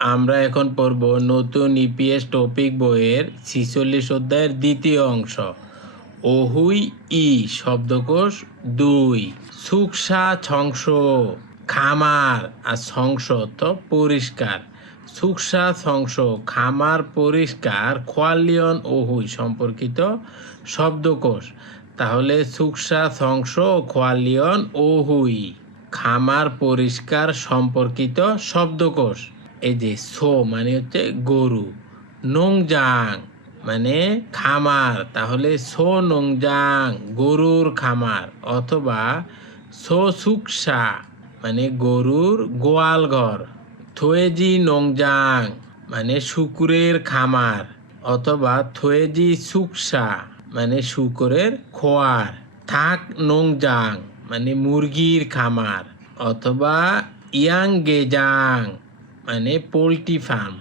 আমরা এখন পড়ব নতুন ইপিএস টপিক বইয়ের ছিচল্লিশ অধ্যায়ের দ্বিতীয় অংশ। ওহুই ই শব্দকোষ দুই। সুকসা ছংস, খামার আর সংস তো পরিষ্কার। সুকসা সংস খামার পরিষ্কার, খোয়ালিয়ন ওহুই সম্পর্কিত শব্দকোষ। তাহলে সুকসা সংস খোয়ালিয়ন ওহুই খামার পরিষ্কার সম্পর্কিত শব্দকোষ। এই যে সো মানে হচ্ছে গরু নোংজাং মানে খামার তাহলে সো নোংজাং গরুর খামার অথবা সো সুকসা মানে গরুর গোয়াল ঘর থোয়েজি নোংজাং মানে শুকুরের খামার অথবা থোয়েজি সুকসা মানে শুকুরের খোয়ার থাক নোংজাং মানে মুরগির খামার অথবা ইয়াং গেজাং মানে পোলট্রি ফার্ম।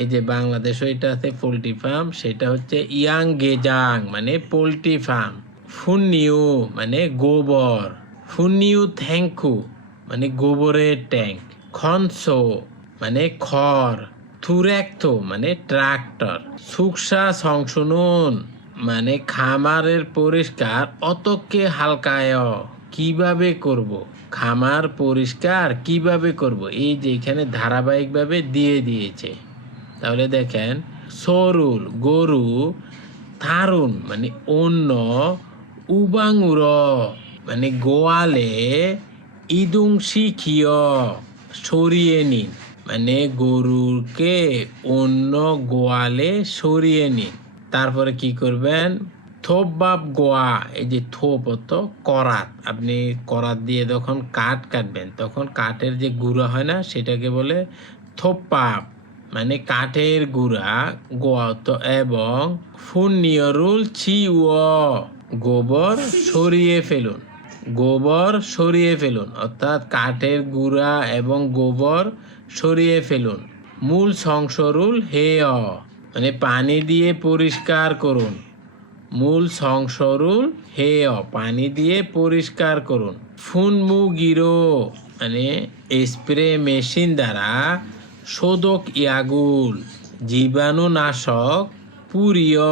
এই যে বাংলাদেশও এটা আছে পোলট্রি ফার্ম, সেটা হচ্ছে ইয়াং গেজাং মানে পোলট্রি ফার্ম। ফুনিউ মানে গোবর। ফুনিউ থ্যাংকু মানে গোবরের ট্যাঙ্ক খনসো মানে খড়। থুরেক্তো মানে ট্রাক্টর। সুকসা সংশোধন মানে খামারের পরিষ্কার, অতকে হালকায় কীভাবে করব। খামার পরিষ্কার কীভাবে করব। এই যে এখানে ধারাবাহিকভাবে দিয়ে দিয়েছে। তাহলে দেখেন, সরুল, গরু, থারুন মানে অন্য, উবাঙুর মানে গোয়ালে ইদুং শিখিয়, সরিয়ে নিন। মানে গরুকে অন্য গোয়ালে সরিয়ে নিন। তারপরে কি করবেন? থোপ বাপ গোয়া, এই যে থোপ হতো, করাত। আপনি করাত দিয়ে যখন কাঠ কাটবেন, তখন কাঠের যে গুঁড়া হয় না, সেটাকে বলে থোপাপ। মানে কাঠের গুঁড়া, গোয়া তো এবং ফুনিয়রুল চিও গোবর সরিয়ে ফেলুন, গোবর সরিয়ে ফেলুন, অর্থাৎ কাঠের গুঁড়া এবং গোবর সরিয়ে ফেলুন। মূল সংসরুল হেয়। মানে পানি দিয়ে পরিষ্কার করুন। মূল সংসরুল হেয় পানি দিয়ে পরিষ্কার করুন। ফুনমু গিরো মানে স্প্রে মেশিন দ্বারা শোধক ইয়াগুল, জীবাণুনাশক পুরিয়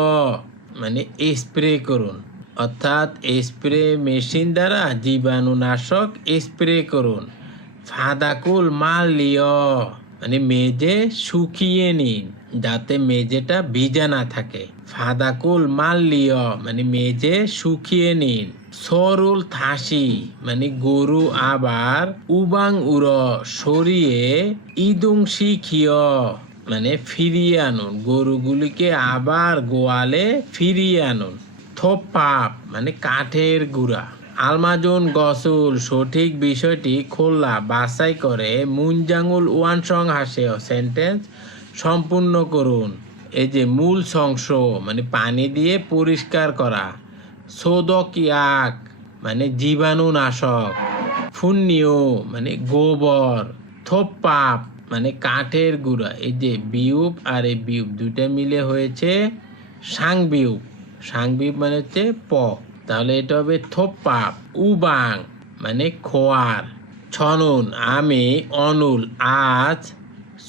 মানে স্প্রে করুন। অর্থাৎ স্প্রে মেশিন দ্বারা জীবাণুনাশক স্প্রে করুন। ফাদাকুল মাল লিয় মানে মেজে শুকিয়ে নিন, যাতে মেজেটা ভিজা না থাকে। ফাদাকুল লিয় মানে মেজে শুকিয়ে নিন। সরুল থাসি মানে গরু আবার উবাং উর সরিয়ে ইদুং শিখিয় মানে ফিরিয়ে আনুন। গরুগুলিকে আবার গোয়ালে ফিরিয়ে আনুন। থোপাপ মানে কাঠের গুঁড়া। আলমাজুন গসুল সঠিক বিষয়টি খোলা বাছাই করে মুনজাঙ্গুল ওয়ান সং হাসেও সেন্টেন্স সম্পূর্ণ করুন। এই যে মূল সংস মানে পানি দিয়ে পরিষ্কার করা সোদক ইয়াক মানে জীবাণুনাশক, ফুন্নিও মানে গোবর থোপাপ মানে কাঠের গুঁড়া, এই যে বিউপ আর এই বিউপ দুইটা মিলে হয়েছে সাংবিউপ। সাংবিউপ মানে হচ্ছে প। তাহলে এটা হবে থোপাপ উবাং মানে খোয়ার। ছনুন, আমি, অনুল, আজ,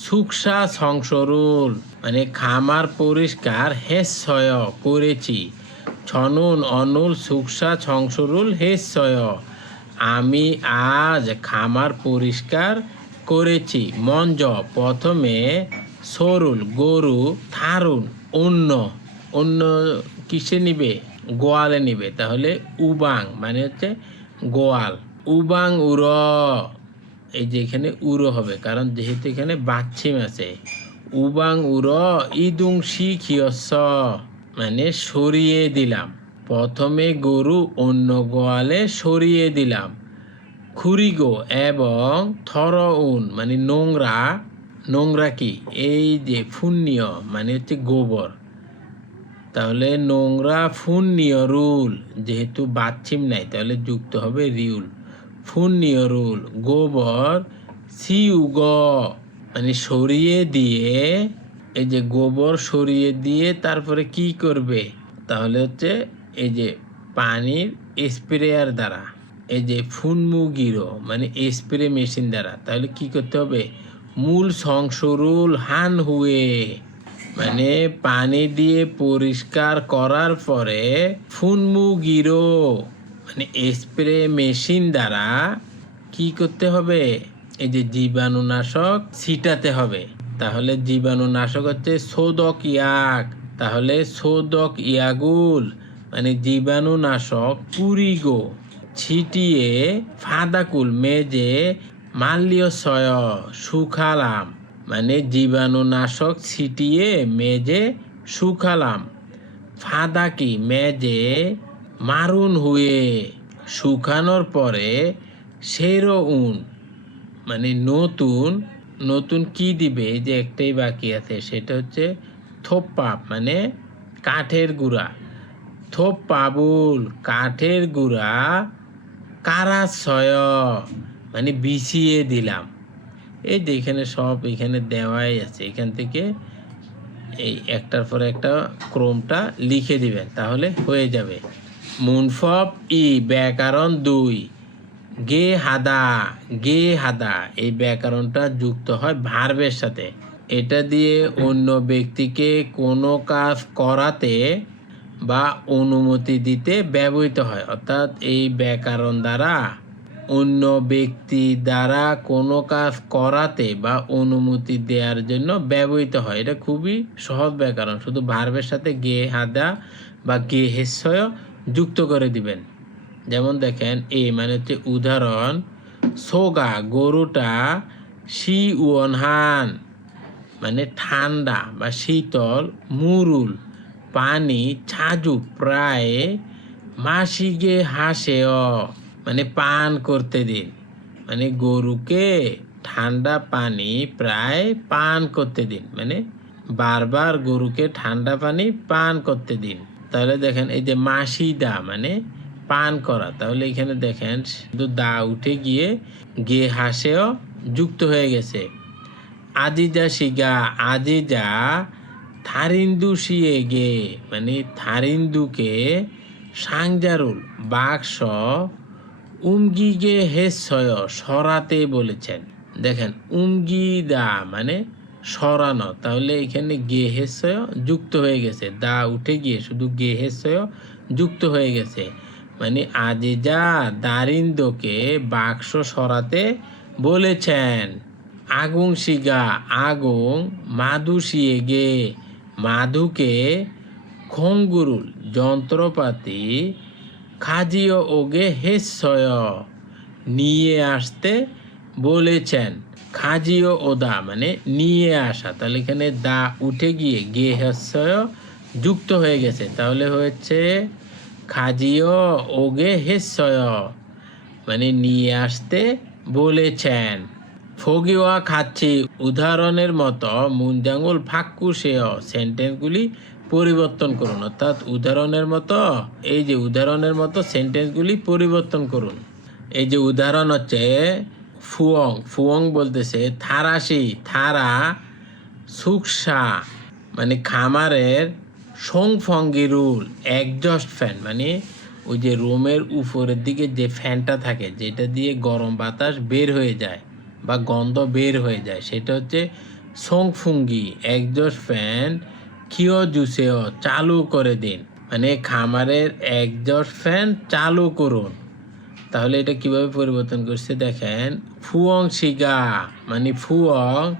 সুকসা, সংসরুল মানে খামার পরিষ্কার হেসয় করেছি ছনুন, অনুল, সুকসা, সংসরুল হেসয় আমি, আজ, খামার পরিষ্কার করেছি। মঞ্জ, প্রথমে সরুল, গরু, থারুন, অন্য অন্য কিসে নিবে? গোয়ালে নিবে, তাহলে উবাং মানে হচ্ছে গোয়াল। উবাং উর, এই যে এখানে উড়ো হবে, কারণ যেহেতু এখানে বাচ্ছিম আছে। উবাং উর, ইদুং শিখিয়স মানে সরিয়ে দিলাম। প্রথমে গরু অন্য গোয়ালে সরিয়ে দিলাম। খুরিগো এবং থর উন মানে নোংরা নোংরা কি? এই যে ফুন্নীয় মানে হচ্ছে গোবর। তাহলে নোংরা ফুন্নীয় রুল, যেহেতু বাচ্ছিম নাই, তাহলে যুক্ত হবে রিউল। ফুন্নীয় রুল, গোবর সিউগ মানে সরিয়ে দিয়ে, এই যে গোবর সরিয়ে দিয়ে তারপরে কি করবে? তাহলে হচ্ছে এই যে পানির স্প্রেয়ার দ্বারা, এই যে ফুনমুগিরো মানে স্প্রে মেশিন দ্বারা, তাহলে কি করতে হবে? মূল সংসরুল হান হুয়ে। মানে পানি দিয়ে পরিষ্কার করার পরে ফুনমু গিরো মানে স্প্রে মেশিন দ্বারা কি করতে হবে? এই যে জীবাণুনাশক ছিটাতে হবে। তাহলে জীবাণুনাশক হচ্ছে সোদক ইয়াক। তাহলে সোদক ইয়াগুল মানে জীবাণুনাশক পুরিগো, ছিটিয়ে ফাদাকুল, মেজে মাল্লীয় সয় শুকালাম মানে জীবাণুনাশক ছিটিয়ে মেজে শুকালাম। ফাদাকি মেজে মারুন হয়ে। শুকানোর পরে সেরো উন। মানে নতুন নতুন কি দিবে? যে একটাই বাকি আছে, সেটা হচ্ছে থোপ্পাপ মানে কাঠের গুঁড়া। থোপ পাবুল কাঠের গুঁড়া কারাশয় মানে বিছিয়ে দিলাম। এই যে এখানে সব এখানে দেওয়াই আছে, এখান থেকে এই একটার পর একটা ক্রমটা লিখে দিবেন, তাহলে হয়ে যাবে। মুনফব ই, ব্যাকরণ দুই। গে হাদা গে হাদা, এই ব্যাকরণটা যুক্ত হয় ভার্বের সাথে। এটা দিয়ে অন্য ব্যক্তিকে কোনো কাজ করাতে বা অনুমতি দিতে ব্যবহৃত হয়, অর্থাৎ এই ব্যাকরণ দ্বারা অন্য ব্যক্তি দ্বারা কোনো কাজ করাতে বা অনুমতি দেওয়ার জন্য ব্যবহৃত হয়। এটা খুবই সহজ ব্যাকরণ। শুধু ভার্বের সাথে গে হাদা বা গে হেসয় যুক্ত করে দিবেন। যেমন দেখেন, এ মানে হচ্ছে উদাহরণ, সোগা, গরুটা শি উয়নহান মানে ঠান্ডা বা শীতল, মুরুল, পানি ছাজু প্রায় মাসিগে হাসেও। মানে পান করতে দিন। মানে গরুকে ঠান্ডা পানি প্রায় পান করতে দিন। মানে বারবার গরুকে ঠান্ডা পানি পান করতে দিন। তাহলে দেখেন এই যে মাসিদা মানে পান করা, তাহলে এখানে দেখেন শুধু দা উঠে গিয়ে গে হাসেও যুক্ত হয়ে গেছে। আজিজা শিগা, আজিজা থারিন্দু শিয়ে গে মানে থারিন্দুকে সাংজারুল, বাক্স উমগিগে হেসয় সরাতে বলেছেন। দেখেন উমগি দা মানে সরানো। তাহলে এখানে গে হেসয় যুক্ত হয়ে গেছে। দা উঠে গিয়ে শুধু গে হেসয় যুক্ত হয়ে গেছে। মানে আজিজা দারিন্দকে বাক্স সরাতে বলেছেন। আগুন শিগা আগুন মাদু শিয়ে গে মাধুকে খঙ্গুরুল, যন্ত্রপাতি খাজিও ওগে হেসয় নিয়ে আসতে বলেছেন। খাজিও ওদা মানে নিয়ে আসা। তাহলে এখানে দা উঠে গিয়ে গে হেসয় যুক্ত হয়ে গেছে। তাহলে হচ্ছে খাজিও ওগে হেসয় মানে নিয়ে আসতে বলেছেন। ফগিওয়া খাচ্ছি। উদাহরণের মতো মুঞ্জাঙ্গুল ফাক্কু সেও সেন্টেন্সগুলি পরিবর্তন করুন। অর্থাৎ উদাহরণের মতো, এই যে উদাহরণের মতো সেন্টেন্সগুলি পরিবর্তন করুন। এই যে উদাহরণ হচ্ছে ফুয়ং। ফুয়ং বলতেছে থারাসি থারা, সুকসা মানে খামারের সংফঙ্গি রুল একজস্ট ফ্যান মানে ওই যে রুমের উপরের দিকে যে ফ্যানটা থাকে, যেটা দিয়ে গরম বাতাস বের হয়ে যায় বা গন্ধ বের হয়ে যায়, সেটা হচ্ছে সংফুঙ্গি একজস্ট ফ্যান কিও জুসেও চালু করে দিন। মানে খামারের একজস্ট ফ্যান চালু করুন। তাহলে এটা কীভাবে পরিবর্তন করছে দেখেন? ফুয়ং শিগা মানে ফুয়ং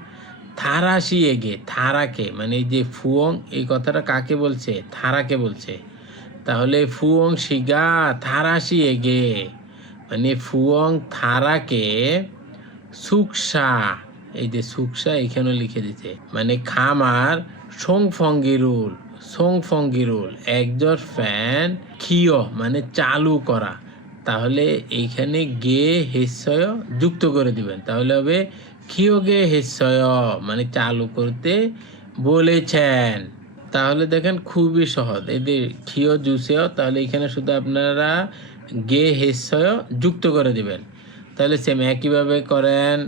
থারাসি এগে, থারাকে। মানে এই যে ফুয়ং, এই কথাটা কাকে বলছে? থারাকে বলছে। তাহলে ফুয়ং শিগা থারাসি এগে। মানে ফুয়ং থারাকে সুকসা, এই যে সুকসা এখানেও লিখে দিতে মানে খামার সোংফঙ্গিরুল সোংফঙ্গিরুল একজর ফ্যান খিও মানে চালু করা। তাহলে এইখানে গে হেসয় যুক্ত করে দিবেন। তাহলে হবে খিও গে হেসয় মানে চালু করতে বলেছেন। তাহলে দেখেন খুবই সহজ। এদের খিও জুসেও তাহলে এখানে শুধু আপনারা গে হেসয় যুক্ত করে দিবেন। তাহলে সেম একইভাবে করেন।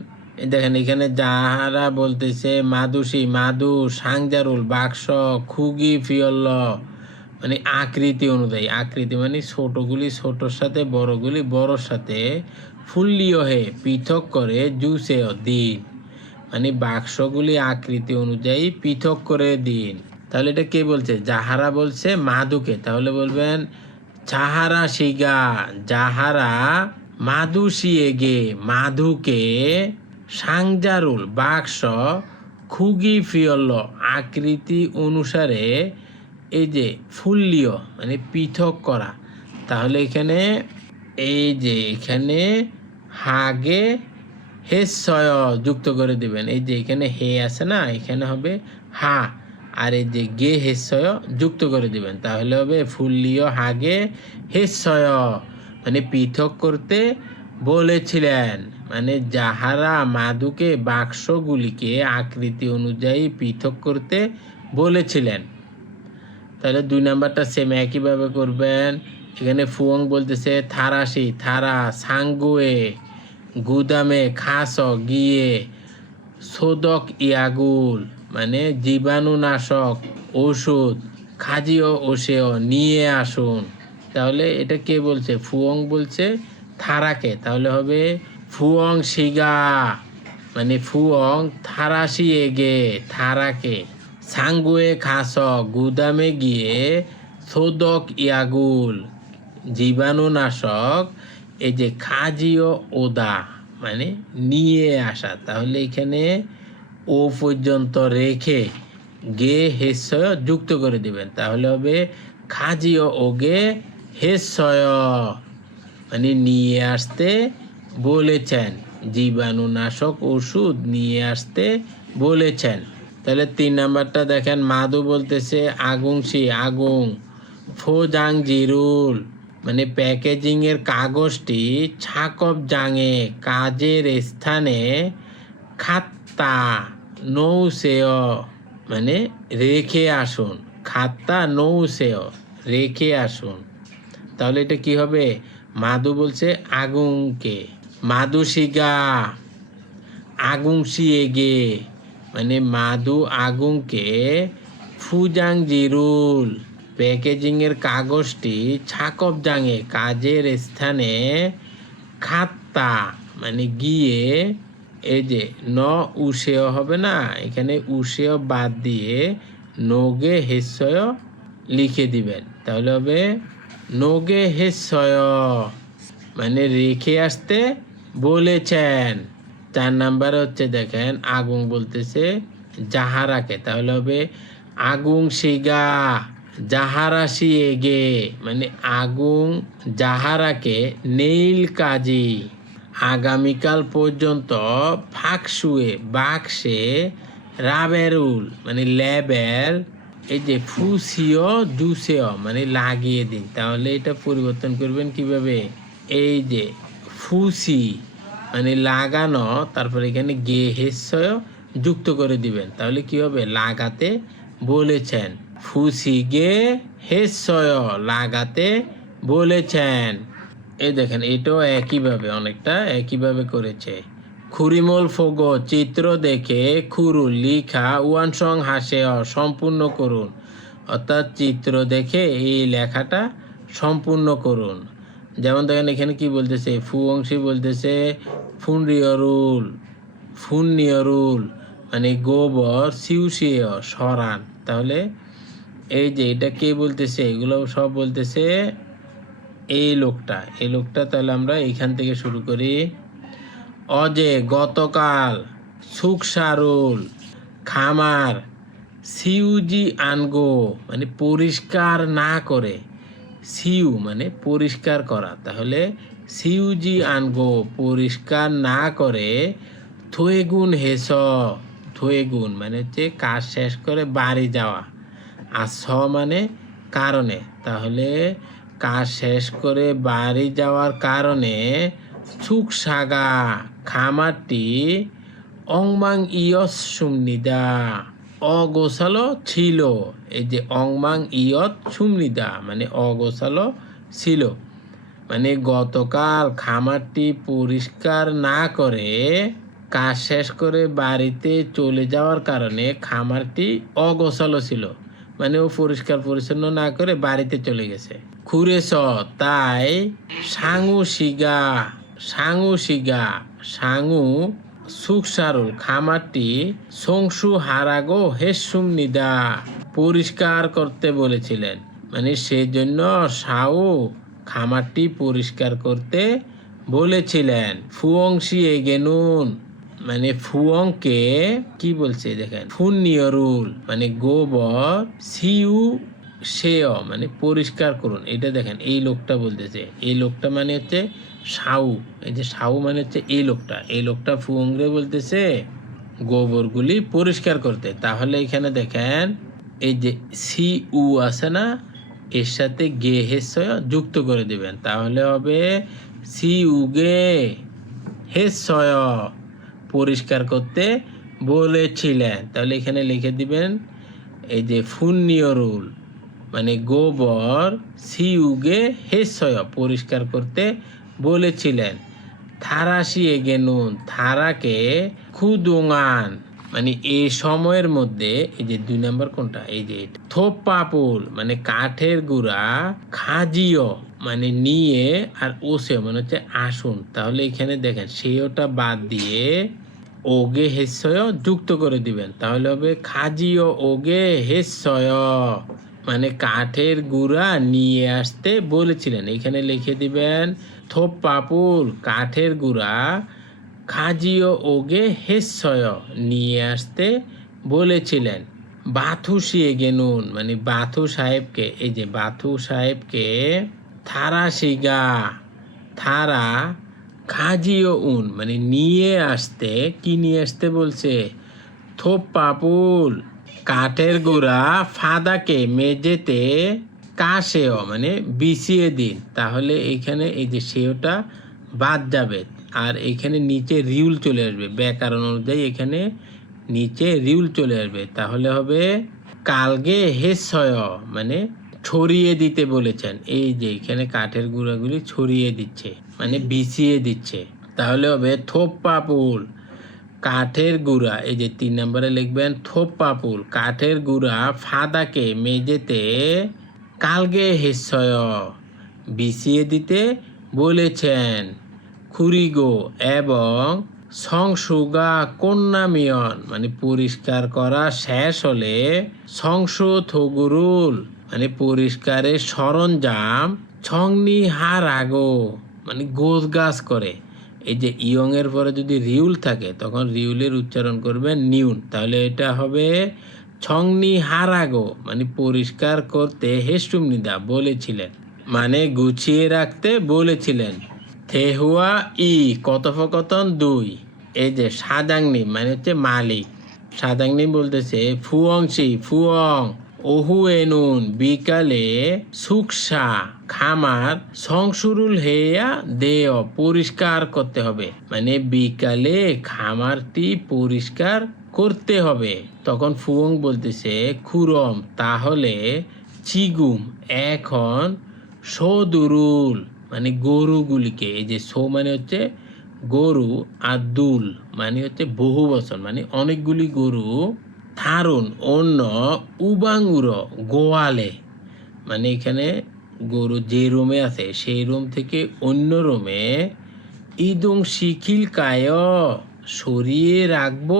দেখেন, এখানে যাহারা বলতেছে মাদুসি মাদু, সাংজারুল, বাক্স, খুগি, ফিয়ল্ল মানে আকৃতি অনুযায়ী। আকৃতি মানে ছোটগুলি ছোটোর সাথে, বড়গুলি বড়োর সাথে ফুল্লিও হে পৃথক করে জুসে দিন। মানে বাক্সগুলি আকৃতি অনুযায়ী পৃথক করে দিন। তাহলে এটা কে বলছে? যাহারা বলছে, মাদুকে। তাহলে বলবেন, যাহারা শিগা, যাহারা মাদু শিয়েগে মাধুকে সাংজারুল বাক্স খুগি ফিয়ল আকৃতি অনুসারে এই যে ফুল্লিয় মানে পৃথক করা। তাহলে এখানে এই যে এখানে হাগে হেসয় যুক্ত করে দিবেন। এই যে এখানে হে আছে না, এখানে হবে হা। আর এই যে গে হেসয় যুক্ত করে দিবেন। তাহলে হবে ফুল্লিয় হাগে হেসয় মানে পৃথক করতে বলেছিলেন। মানে যাহারা মাদুকে বাক্সগুলিকে আকৃতি অনুযায়ী পৃথক করতে বলেছিলেন। তাহলে দুই নাম্বারটা সেম একইভাবে করবেন। এখানে ফুয়ং বলতেছে, থারাসি, থারা, সাঙ্গুয়ে, গুদামে, খাস, গিয়ে, সোদক ইয়াগুল মানে জীবাণুনাশক, ওষুধ, খাজিও ওষেও নিয়ে আসুন। তাহলে এটা কে বলছে? ফুয়ং বলছে, থারাকে। তাহলে হবে ফুয়ং শিগা। মানে ফুয়ং থারাসি এগে থারাকে। সাঙ্গুয়ে খাস, গুদামে গিয়ে সোদক ইয়াগুল, জীবাণুনাশক, এই যে খাজিও ওদা মানে নিয়ে আসা। তাহলে এখানে ও পর্যন্ত রেখে গে, হেসয় যুক্ত করে দিবেন। তাহলে হবে খাজিও ওগে, হেসয়। মানে নিয়ে আসতে বলেছেন, জীবাণুনাশক ওষুধ নিয়ে আসতে বলেছেন। তাহলে তিন নাম্বারটা দেখেন মাদু বলতেছে আগুংসি আগুং ফোজাং জিরুল মানে প্যাকেজিং এর কাগজটি ছাকব জাঙে কাজের স্থানে খাত্তা নৌসেয় মানে রেখে আসুন, খাত্তা নৌসেয়, রেখে আসুন। তাহলে এটা কি হবে? মাদু বলছে, আগুনকে। মাদু শিগা আগুন সিয়েগে মানে মাদু আগুংকে ফুজাং জিরুল প্যাকেজিংয়ের কাগজটি ছাকব জাঙে কাজের স্থানে খাত্তা মানে গিয়ে এই যে ন উষেয় হবে না, এখানে উষেয় বাদ দিয়ে নগে হেসয় লিখে দিবেন। তাহলে হবে নগে হেসয় মানে রেখে আসতে বলেছেন। চার নাম্বার হচ্ছে, দেখেন আগুন বলতেছে যাহারাকে তাহলে হবে আগুন শিগা যাহারাসি এগে মানে আগুন যাহারাকে নেইল কাজী। আগামীকাল পর্যন্ত ফাঁকশুয়ে বাক্সে রাবেরুল মানে ল্যাবের এই যে ফুসিও জুসেও মানে লাগিয়ে দিন। তাহলে এটা পরিবর্তন করবেন কীভাবে? এই যে ফুসি মানে লাগানো, তারপর এখানে গে হেসয় যুক্ত করে দিবেন। তাহলে কি হবে? লাগাতে বলেছেন। ফুসি গে হেসয় লাগাতে বলেছেন। এই দেখেন, এটাও একইভাবে, অনেকটা একইভাবে করেছে। খুরিমল ফোগ, চিত্র দেখে খুরু লিখা ওয়ান সং হাসে সম্পূর্ণ করুন। অর্থাৎ চিত্র দেখে এই লেখাটা সম্পূর্ণ করুন। যেমন দেখেন এখানে কি বলতেছে? ফু অংশী বলতেছে ফুন রিয়রুল ফুন নিয়রুল মানে গোবর, সিউসিয়, সরান। তাহলে এই যে এটা কে বলতেছে? এগুলো সব বলতেছে এই লোকটা। এই লোকটা তাহলে আমরা এইখান থেকে শুরু করি। অজে গতকাল সুখসারুল খামার, সিউজি আনগো মানে পরিষ্কার না করে সিউ মানে পরিষ্কার করা। তাহলে সিউজি আনগো, পরিষ্কার না করে থুয়েগুন হেস, থুয়েগুন মানে হচ্ছে কাজ শেষ করে বাড়ি যাওয়া। আর স মানে কারণে। তাহলে কাজ শেষ করে বাড়ি যাওয়ার কারণে সুখ সাগা, খামারটি অংমাং ইয়স সুমনিদা। অগোছালো ছিল। এই যে অংমাং ইয়ত সুমনিদা মানে অগোছালো ছিল। মানে গতকাল খামারটি পরিষ্কার না করে কাজ শেষ করে বাড়িতে চলে যাওয়ার কারণে খামারটি অগোছালো ছিল। মানে ও পরিষ্কার পরিচ্ছন্ন না করে বাড়িতে চলে গেছে। খুরেছ, তাই সাঙু শিগা সাঙু শিগা, সাঙু সুকসারুল খামারটি সংসু, হারাগো হেসুম নিদা পরিষ্কার করতে বলেছিলেন। মানে সেজন্য সাউ খামারটি পরিষ্কার করতে বলেছিলেন। ফুয়ংশি এগেনুন। মানে ফুয়ংকে কি বলছে দেখেন? ফুনিয়রুল মানে গোবর, সিউ, সেও মানে পরিষ্কার করুন। এটা দেখেন, এই লোকটা বলতেছে। এই লোকটা মানে হচ্ছে সাউ, এই যে সাউ মানে হচ্ছে এই লোকটা। এই লোকটা ফুয়ংরে বলতেছে, গোবরগুলি পরিষ্কার করতে। তাহলে এখানে দেখেন, এই যে সি উ আছে না, এর সাথে গে হেসয় যুক্ত করে দিবেন। তাহলে হবে সি উগে হেসয় পরিষ্কার করতে বলেছিলেন। তাহলে এখানে লিখে দিবেন, এই যে ফুন্নিয়রুল মানে গোবর সি উগে হেসয় পরিষ্কার করতে বলেছিলেন থারাসি এগেনুন থারাকে খুদুঙান। মানে এই সময়ের মধ্যে, এই যে দুই নাম্বার কোনটা এই যে। থোপ্পাপুল মানে কাঠের গুড়া, খাজিও মানে নিয়ে আর ওসে মানে হচ্ছে আসুন। তাহলে এখানে দেখেন, সেওটা বাদ দিয়ে ওগে হেসয় যুক্ত করে দিবেন। তাহলে হবে খাজিও ওগে হেসয় মানে কাঠের গুড়া নিয়ে আসতে বলেছিলেন। এখানে লিখে দিবেন থোপ পাপুল কাঠের গুঁড়া, খাজিও ওগে হেসয় নিয়ে আসতে বলেছিলেন। বাথু শিয়ে গেনুন মানে বাথু সাহেবকে, এই যে বাথু সাহেবকে, থারা শিগা, থারা, খাজিও উন মানে নিয়ে আসতে, কি নিয়ে আসতে বলছে? থোপ পাপুল কাঠের গুঁড়া ফাদাকে মেঝেতে কাশেও মানে বিছিয়ে দিন। তাহলে এখানে এই যে সেওটা বাদ যাবে আর এখানে নিচে রিউল চলে আসবে। ব্যাকরণ অনুযায়ী এখানে নিচে রিউল চলে আসবে। তাহলে হবে কালগে হেসয় মানে ছড়িয়ে দিতে বলেছেন। এই যে এখানে কাঠের গুঁড়াগুলি ছড়িয়ে দিচ্ছে মানে বিছিয়ে দিচ্ছে। তাহলে হবে থোপ পাপুল কাঠের গুঁড়া। এই যে তিন নম্বরে লিখবেন থোপ পাপুল কাঠের গুঁড়া ফাদাকে, মেঝেতে কালগে হেসয় বিছিয়ে দিতে বলেছেন খুরিগো এবং সংসুগা কন্যামিয়ন। মানে পরিষ্কার করা শেষ হলে সংস থগুরুল মানে পরিষ্কারের সরঞ্জাম ছংনি হার আগো মানে গোছ গাছ করে। এই যে ইয়ং এর পরে যদি রিউল থাকে, তখন রিউলের উচ্চারণ করবেন নিউন। তাহলে এটা হবে ছংনি হারাগো মানে পরিষ্কার করতে হেস্টুম নিদা বলেছিলেন। মানে গুছিয়ে রাখতে বলেছিলেন। থেহুয়া ই কথোপকথন দুই, এই যে সাদাংনি মানে হচ্ছে মালিক। সাদাংনি বলতেছে ফুয়ংশি ফুয়ং ওহু এনুন বিকালে সুকসা, খামার সংসুরুল হেয়া দেয়, পরিষ্কার করতে হবে। মানে বিকালে খামারটি পরিষ্কার করতে হবে। তখন ফুয়ং বলতেছে, খুরম, তাহলে চিগুম, এখন সদুরুল মানে গরুগুলিকে। এই যে সো মানে হচ্ছে গরু, আর দুল মানে হচ্ছে বহু বচন মানে অনেকগুলি গরু, থারুন, অন্য উবাঙ্গুর গোয়ালে। মানে এখানে গরু যে রুমে আছে, সেই রুম থেকে অন্য রুমে, ইদুং শিখিল কায়, সরিয়ে রাখব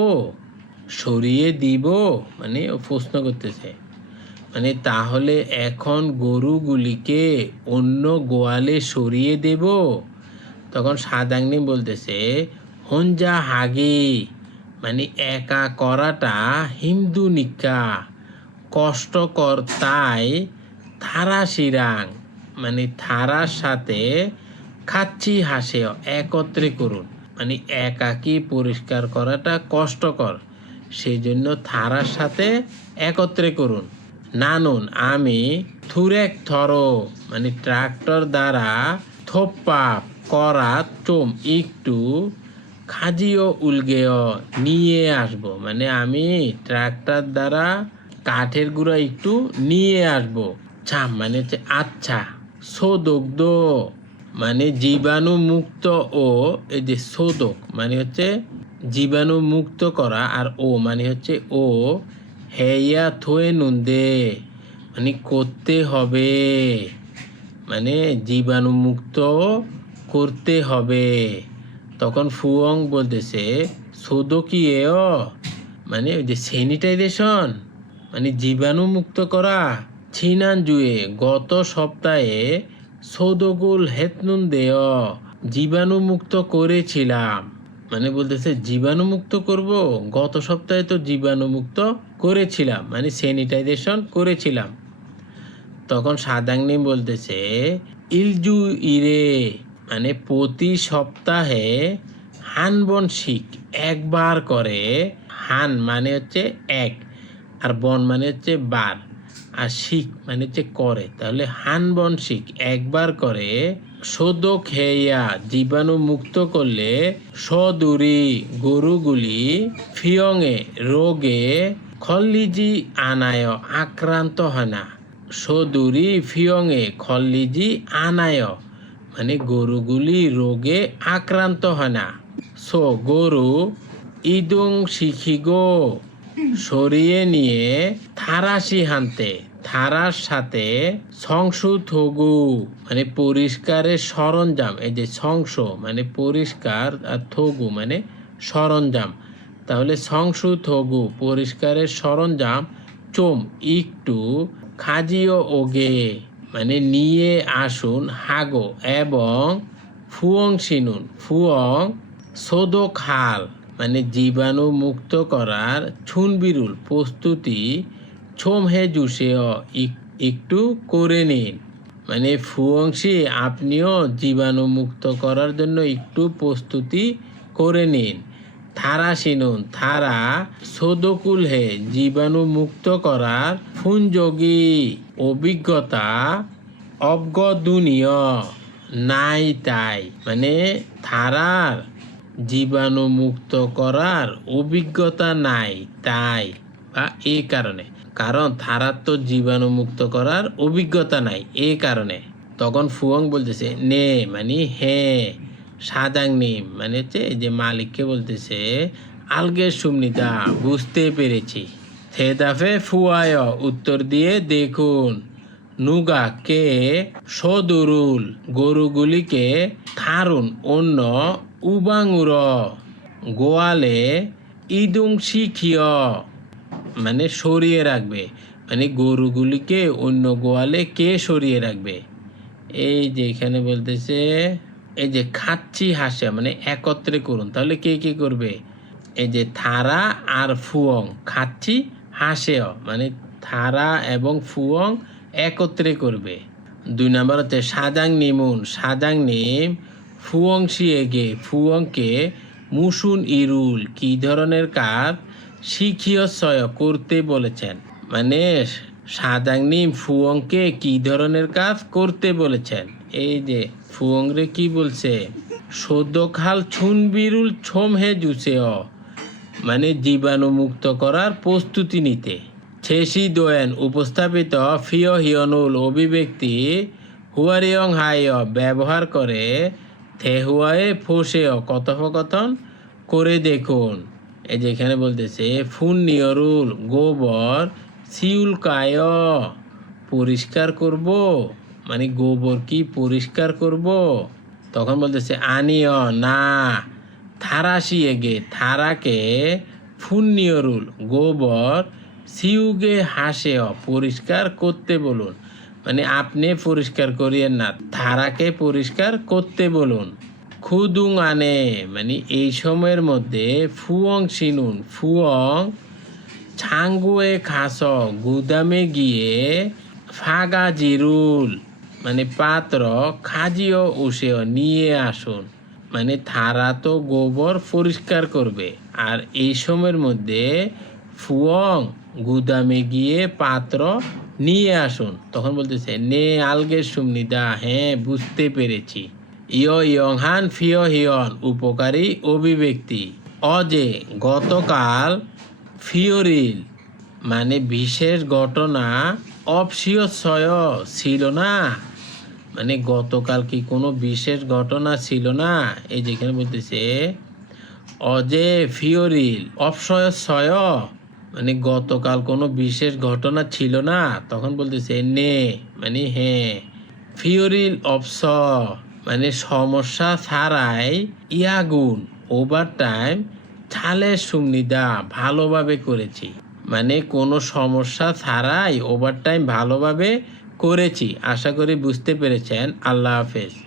সরিয়ে দিব মানে প্রশ্ন করতেছে। মানে তাহলে এখন গরুগুলিকে অন্য গোয়ালে সরিয়ে দেব? তখন সাদাংনি বলতেছে হঞ্জা হাগি মানে একা করাটা হিন্দু নিকা কষ্টকর তাই থারা শিরাং মানে থারার সাথে খাচ্ছি হাসে, একত্রে করুন। মানে একাকি পরিষ্কার করাটা কষ্টকর। সেই জন্য থারার সাথে একত্রে করুন। নানুন, আমি থুরেক থর মানে ট্রাক্টর দ্বারা থোপ্পা, করা, চোম, একটু খাজিও উলগেয় নিয়ে আসব। মানে আমি ট্রাক্টর দ্বারা কাঠের গুঁড়া একটু নিয়ে আসব। ছাম মানে হচ্ছে আচ্ছা সোদগ্ধ মানে জীবাণু মুক্ত ও এই যে সোদক মানে হচ্ছে জীবাণু মুক্ত করা আর ও মানে হচ্ছে ও, হেয়া থয়ে নুন্দে মানে করতে হবে মানে জীবাণু মুক্ত করতে হবে। তখন ফুয়ং বলতেছে সোদকিয়েও মানে ওই যে স্যানিটাইজেশন মানে জীবাণুমুক্ত করা ছিনান জুয়ে গত সপ্তাহে সৌদগুল হেতনুন দেয় জীবাণুমুক্ত করেছিলাম। মানে বলতেছে, জীবাণুমুক্ত করব। গত সপ্তাহে তো জীবাণুমুক্ত করেছিলাম মানে স্যানিটাইজেশন করেছিলাম। তখন সাদাংনি বলতেছে ইলজু ইরে মানে প্রতি সপ্তাহে হানবন শিখ একবার করে, হান মানে হচ্ছে এক, আর বন মানে হচ্ছে বার, আর শিখ মানে হচ্ছে করে। তাহলে হান বন শিখ একবার করে সদ খেয়া জীবাণু মুক্ত করলে সদুরি গরুগুলি ফিয়ংয়ে রোগে খল্লিজি আনায় আক্রান্ত হয় না। সদুরি ফিয়ংয়ে খল্লিজি আনায় মানে গরুগুলি রোগে আক্রান্ত হয় না। সো গরু ইদুং শিখিগো, সরিয়ে নিয়ে থারাসি হানতে। থারার সাথে সংসু থগু মানে পরিষ্কারের সরঞ্জাম, এই যে সংস মানে পরিষ্কার আর থগু মানে সরঞ্জাম। তাহলে সংসু থগু পরিষ্কারের সরঞ্জাম, চোম, একটু খাজিও ওগে মানে নিয়ে আসুন হাগো এবং ফুয়ং সিনুন, ফুয়ং সোদো খাল মানে জীবাণু মুক্ত করার ছুনবিরুল প্রস্তুতি ছোম হে জুসেও একটু করে নিন। মানে ফুয়ংশি, আপনিও জীবাণু মুক্ত করার জন্য একটু প্রস্তুতি করে নিন। থারা সিনুন, থারা সদকুল হে জীবাণু মুক্ত করার ফুনযোগী অভিজ্ঞতা অজ্ঞদুনীয় নাই তাই মানে থারার জীবাণু মুক্ত করার অভিজ্ঞতা নাই তাই। বা এই কারণে। কারণ থারার তো জীবাণু মুক্ত করার অভিজ্ঞতা নাই এই কারণে। তখন ফুয়ং বলতেছে, নে মানে হ্যাঁ সাদাং নিম মানে হচ্ছে যে মালিককে বলতেছে, আলগের সুমনিতা, বুঝতে পেরেছি। থেদাফে ফুয়ায়, উত্তর দিয়ে দেখুন, নুগা কে সদরুল, গরুগুলিকে থারুন, অন্য উবাঙুর, গোয়ালে ইদুং শিখিয়। মানে সরিয়ে রাখবে। মানে গরুগুলিকে অন্য গোয়ালে কে সরিয়ে রাখবে? এই যে এখানে বলতেছে, এই যে খাচ্ছি হাসে মানে একত্রে করুন। তাহলে কে কে করবে? এই যে থারা আর ফুয়ং, খাচ্ছি হাসেও মানে থারা এবং ফুয়ং একত্রে করবে। দুই নম্বর হচ্ছে সাজাং নিমুন, সাজাং নিম, ফুয়ং শিয়েগে, ফুয়ংকে মুসুন ইরুল, কি ধরনের কাজ শিখিয়সয় করতে বলেছেন। মানে সাজাং নিম ফুয়ংকে কি ধরনের কাজ করতে বলেছেন? এই যে, ফুয়ংরে কি বলছে? সদ্য খাল ছুন বিরুল ছোম হে জুসেও মানে জীবাণুমুক্ত করার প্রস্তুতি নিতে। ছেসি দোয়েন উপস্থাপিত ফিয় হিয়নুল অভিব্যক্তি হুয়ারিয়ং হাইয় ব্যবহার করে, থেহুয়ায়ে ফোসেয় কথোপকথন করে দেখুন। এই যে এখানে বলতেছে, ফুন নিয়রুল গোবর সিউল কায়, পরিষ্কার করব? মানে গোবর কি পরিষ্কার করব? তখন বলতেছে, আনিও না থারাসি এগে, থারাকে ফুন্নিয়রুল গোবর সিউগে হাসেও পরিষ্কার করতে বলুন। মানে আপনি পরিষ্কার করিয়েন না, থারাকে পরিষ্কার করতে বলুন। খুদুং আনে মানে এই সময়ের মধ্যে ফুয়ং সিনুন, ফুয়ং ছাঙ্গুয়ে খাস, গুদামে গিয়ে ফাগা জিরুল মানে পাত্র খাজিও উসেও নিয়ে আসুন। মানে থারা তো গোবর পরিষ্কার করবে। আর এই সময়ের মধ্যে ফুয়ং গুদামে গিয়ে পাত্র নিয়ে আসুন। তখন বলতেছে, নে আলগে সুমনিদা হ্যাঁ বুঝতে পেরেছি। ইয় ইয়ং হান ফিয় হিয়ন, উপকারী অভিব্যক্তি। অজে গতকাল ফিওরিল মানে বিশেষ ঘটনা অপসিয়সয় ছিল না। মানে গতকাল কি কোনো বিশেষ ঘটনা ছিল না? এই যেখানে বলতেছে, অজে ফিওরিল অপসয় মানে গতকাল কোনো বিশেষ ঘটনা ছিল না। তখন বলতেছে, নে মানে হ্যাঁ। ফিওরিল অপস মানে সমস্যা ছাড়াই ইয়াগুন ওভার টাইম ছালের সুমনিদা ভালোভাবে করেছি। মানে কোনো সমস্যা ছাড়াই ওভার টাইম ভালোভাবে করেছি। আশা করি বুঝতে পেরেছেন। আল্লাহ হাফেজ।